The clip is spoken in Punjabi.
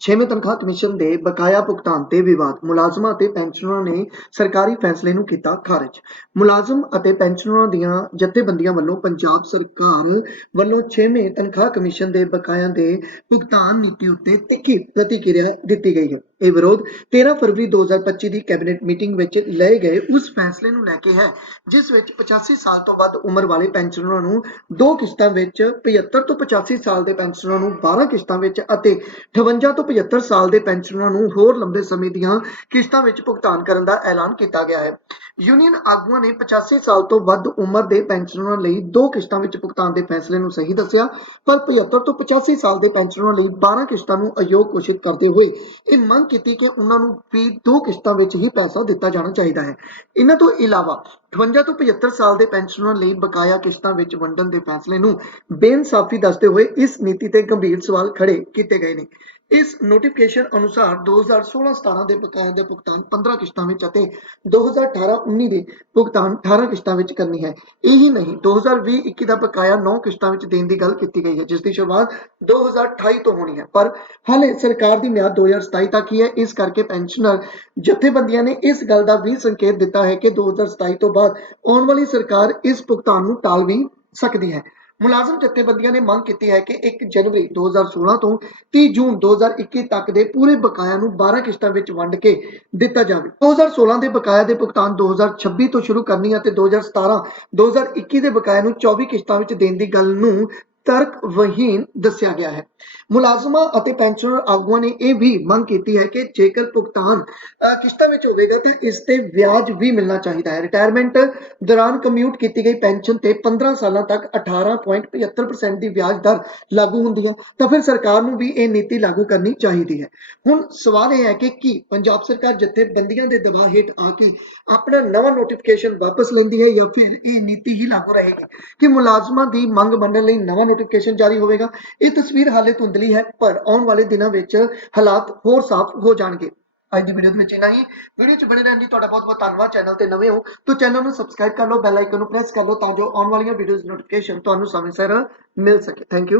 ਛੇਵੇਂ ਤਨਖਾਹ ਕਮਿਸ਼ਨ ਦੇ ਬਕਾਇਆ ਭੁਗਤਾਨ ਤੇ ਵਿਵਾਦ, ਮੁਲਾਜ਼ਮਾਂ ਅਤੇ ਪੈਨਸ਼ਨਰਾਂ ਨੇ ਸਰਕਾਰੀ ਫੈਸਲੇ ਨੂੰ ਕੀਤਾ ਖਾਰਜ। ਮੁਲਾਜ਼ਮ ਅਤੇ ਪੈਨਸ਼ਨਰਾਂ ਦੀਆਂ ਜਥੇਬੰਦੀਆਂ ਵੱਲੋਂ ਪੰਜਾਬ ਸਰਕਾਰ ਵੱਲੋਂ ਛੇਵੇਂ ਤਨਖਾਹ ਕਮਿਸ਼ਨ ਦੇ ਬਕਾਇਆ ਦੇ ਭੁਗਤਾਨ ਨੀਤੀ ਉੱਤੇ ਤਿੱਖੀ ਪ੍ਰਤੀਕਿਰਿਆ ਦਿੱਤੀ ਗਈ ਹੈ। ਇਹ ਵਿਰੋਧ 13 ਫਰਵਰੀ 2025 ਦੀ ਕੈਬਨਿਟ ਮੀਟਿੰਗ ਵਿੱਚ ਲਏ ਗਏ ਉਸ ਫੈਸਲੇ ਨੂੰ ਲੈ ਕੇ ਹੈ, ਜਿਸ ਵਿੱਚ 85 ਸਾਲ ਤੋਂ ਵੱਧ ਉਮਰ ਵਾਲੇ ਪੈਨਸ਼ਨਰਾਂ ਨੂੰ ਦੋ ਕਿਸ਼ਤਾਂ ਵਿੱਚ 75 ਤੋਂ 85 ਸਾਲ ਦੇ ਪੈਨਸ਼ਨਰਾਂ ਨੂੰ 12 ਕਿਸ਼ਤਾਂ ਵਿੱਚ ਅਤੇ 58 ਤੋਂ 75 ਸਾਲ ਦੇ ਪੈਨਸ਼ਨਰਾਂ ਨੂੰ ਹੋਰ ਲੰਬੇ ਸਮੇਂ ਦੀਆਂ ਕਿਸ਼ਤਾਂ ਵਿੱਚ ਭੁਗਤਾਨ ਕਰਨ ਦਾ ਐਲਾਨ ਕੀਤਾ ਗਿਆ ਹੈ। ਯੂਨੀਅਨ ਆਗੂਆਂ ਨੇ 85 ਸਾਲ ਤੋਂ ਵੱਧ ਉਮਰ ਦੇ ਪੈਨਸ਼ਨਰਾਂ ਲਈ ਦੋ ਕਿਸ਼ਤਾਂ ਵਿੱਚ ਭੁਗਤਾਨ ਦੇ ਫੈਸਲੇ ਨੂੰ ਸਹੀ ਦੱਸਿਆ, ਪਰ 75 ਤੋਂ 85 ਸਾਲ ਦੇ ਪੈਨਸ਼ਨਰਾਂ ਲਈ 12 ਕਿਸ਼ਤਾਂ ਨੂੰ ਅਯੋਗ ਘੋਸ਼ਿਤ ਕਰਦੇ ਹੋਏ ਇਹ ਮੰਗ ਕੀਤੀ ਕਿ ਉਹਨਾਂ ਨੂੰ ਵੀ ਦੋ ਕਿਸ਼ਤਾਂ ਵਿੱਚ ਹੀ ਪੈਸਾ ਦਿੱਤਾ ਜਾਣਾ ਚਾਹੀਦਾ ਹੈ। ਇਹਨਾਂ ਤੋਂ ਇਲਾਵਾ 58 ਤੋਂ 75 ਸਾਲ ਦੇ ਪੈਨਸ਼ਨਰਾਂ ਲਈ ਬਕਾਇਆ ਕਿਸ਼ਤਾਂ ਵਿੱਚ ਵੰਡਣ ਦੇ ਫੈਸਲੇ ਨੂੰ ਬੇਇਨਸਾਫੀ ਦੱਸਦੇ ਹੋਏ ਇਸ ਨੀਤੀ ਤੇ ਗੰਭੀਰ ਸਵਾਲ ਖੜੇ ਕੀਤੇ ਗਏ ਨੇ। ਇਸ ਨੋਟੀਫਿਕੇਸ਼ਨ ਅਨੁਸਾਰ 2016-17 ਦੇ ਬਕਾਇਆ ਦੇ ਭੁਗਤਾਨ 15 ਕਿਸ਼ਤਾਂ ਵਿੱਚ ਅਤੇ 2018-19 ਦੇ ਭੁਗਤਾਨ 18 ਕਿਸ਼ਤਾਂ ਵਿੱਚ ਕਰਨੀ ਹੈ। ਇਹੀ ਨਹੀਂ 2020-21 ਦਾ ਬਕਾਇਆ 9 ਕਿਸ਼ਤਾਂ ਵਿੱਚ ਦੇਣ ਦੀ ਗੱਲ ਕੀਤੀ ਗਈ ਹੈ, ਜਿਸ ਦੀ ਸ਼ੁਰੂਆਤ 2028 ਤੋਂ ਹੋਣੀ ਹੈ। ਪਰ ਹਾਲੇ ਸਰਕਾਰ ਦੀ ਮਿਆਦ 2027 ਤੱਕ ਹੀ ਹੈ। ਇਸ ਕਰਕੇ ਪੈਨਸ਼ਨਰ ਜਥੇਬੰਦੀਆਂ ਨੇ ਇਸ ਗੱਲ ਦਾ ਵੀ ਸੰਕੇਤ ਦਿੱਤਾ ਹੈ ਕਿ 2027 ਤੋਂ ਬਾਅਦ ਆਉਣ ਵਾਲੀ ਸਰਕਾਰ ਇਸ ਭੁਗਤਾਨ ਨੂੰ ਟਾਲ ਵੀ ਸਕਦੀ ਹੈ। ਮੁਲਾਜ਼ਮ ਜਥੇਬੰਦੀਆਂ ਨੇ ਮੰਗ ਕੀਤੀ ਹੈ ਕਿ 1 ਜਨਵਰੀ 2016 ਤੋਂ 30 ਜੂਨ 2021 ਤੱਕ ਦੇ ਪੂਰੇ ਬਕਾਇਆ ਨੂੰ 12 ਕਿਸ਼ਤਾਂ ਵਿੱਚ ਵੰਡ ਕੇ ਦਿੱਤਾ ਜਾਵੇ। 2016 ਦੇ ਬਕਾਇਆ ਦੇ ਭੁਗਤਾਨ 2026 ਤੋਂ ਸ਼ੁਰੂ ਕਰਨੀ ਅਤੇ 2017 2021 ਦੇ ਬਕਾਇਆ ਨੂੰ 24 ਕਿਸ਼ਤਾਂ ਵਿੱਚ ਦੇਣ ਦੀ ਗੱਲ ਨੂੰ ਤਰਕ ਵਹੀਨ ਦੱਸਿਆ ਗਿਆ ਹੈ ਮੁਲਾਜ਼ਮਾਂ ਅਤੇ ਪੈਨਸ਼ਨਰ ਆਗੂਆਂ ਨੇ ਇਹ ਵੀ ਮੰਗ ਕੀਤੀ ਹੈ ਕਿ ਜੇਕਰ ਭੁਗਤਾਨ ਅ, ਕਿਸ਼ਤਾਂ ਵਿੱਚ ਹੋਵੇਗਾ ਤਾਂ ਇਸ ਤੇ ਵਿਆਜ ਵੀ ਮਿਲਣਾ ਚਾਹੀਦਾ ਹੈ ਰਿਟਾਇਰਮੈਂਟ ਦੌਰਾਨ ਕਮਿਊਟ ਕੀਤੀ ਗਈ ਪੈਨਸ਼ਨ ਤੇ 15 ਸਾਲਾਂ ਤੱਕ 18.75% ਦੀ ਵਿਆਜ ਦਰ ਲਾਗੂ ਹੁੰਦੀ ਹੈ ਤਾਂ ਫਿਰ ਸਰਕਾਰ ਨੂੰ ਵੀ ਇਹ ਨੀਤੀ ਲਾਗੂ ਕਰਨੀ ਚਾਹੀਦੀ ਹੈ ਹੁਣ ਸਵਾਲ ਇਹ ਹੈ ਕਿ ਕੀ ਪੰਜਾਬ ਸਰਕਾਰ ਜਥੇਬੰਦੀਆਂ ਦੇ ਦਬਾਅ ਹੇਠ ਆ ਕੇ ਆਪਣਾ ਨਵਾਂ ਨੋਟੀਫਿਕੇਸ਼ਨ ਵਾਪਸ ਲੈਂਦੀ ਹੈ ਜਾਂ ਫਿਰ ਇਹ ਨੀਤੀ ਹੀ ਲਾਗੂ ਰਹੇਗੀ ਕਿ ਮੁਲਾਜ਼ਮਾਂ ਦੀ ਮੰਗ ਮੰਨਣ ਲਈ ਨਵਾਂ ਨੋਟੀਫਿਕੇਸ਼ਨ ਜਾਰੀ ਹੋਵੇਗਾ। ਇਹ ਤਸਵੀਰ ਹਾਲੇ ਧੁੰਦਲੀ ਹੈ, ਪਰ ਆਉਣ ਵਾਲੇ ਦਿਨਾਂ ਵਿੱਚ ਹਾਲਾਤ ਹੋਰ ਸਾਫ਼ ਹੋ ਜਾਣਗੇ। ਅੱਜ ਦੀ ਵੀਡੀਓ ਦੇ ਵਿੱਚ ਇੰਨਾ ਹੀ। ਵੀਡੀਓ 'ਚ ਬਣੇ ਰਹਿਣ ਲਈ ਤੁਹਾਡਾ ਬਹੁਤ ਬਹੁਤ ਧੰਨਵਾਦ। ਚੈਨਲ ਤੇ ਨਵੇਂ ਹੋ ਤਾਂ ਚੈਨਲ ਨੂੰ ਸਬਸਕ੍ਰਾਈਬ ਕਰ ਲਓ ਬੈਲ ਆਈਕਨ ਨੂੰ ਪ੍ਰੈਸ ਕਰ ਲਓ ਤਾਂ ਜੋ ਆਉਣ ਵਾਲੀਆਂ ਵੀਡੀਓਜ਼ ਨੋਟੀਫਿਕੇਸ਼ਨ ਤੁਹਾਨੂੰ ਸਮੇਂ ਸਿਰ ਮਿਲ ਸਕੇ। Thank you